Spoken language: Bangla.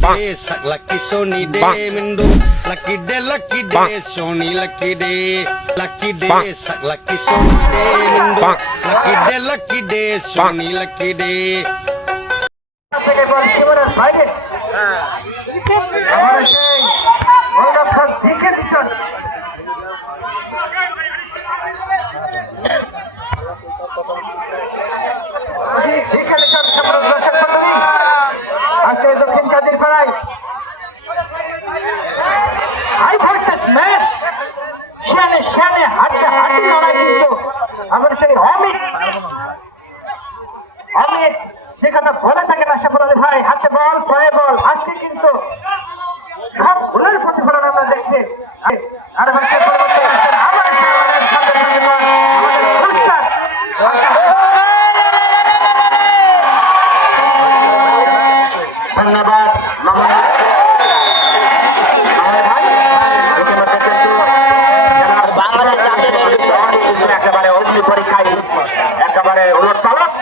day, lucky sunny day, Mindu. Lucky day, sunny lucky day, lucky day, lucky sunny day, Mindu. Lucky day, sunny lucky day. দক্ষিণ কাদির পাড়ায় হাই ভোল্টেজ ম্যাচ সেনে হাড্ডা হাড্ডি লড়াই কিন্তু আমার সেই অমিত যে কথা বলে থাকেন আশরাফুল আলী ভাই, হাতে বল পায়ে বল, আজকে কিন্তু সব ভুলের প্রতিফলন আমরা দেখছি। আর ধন্যবাদ একেবারে অগ্নি পরীক্ষায় একেবারে উলট পালট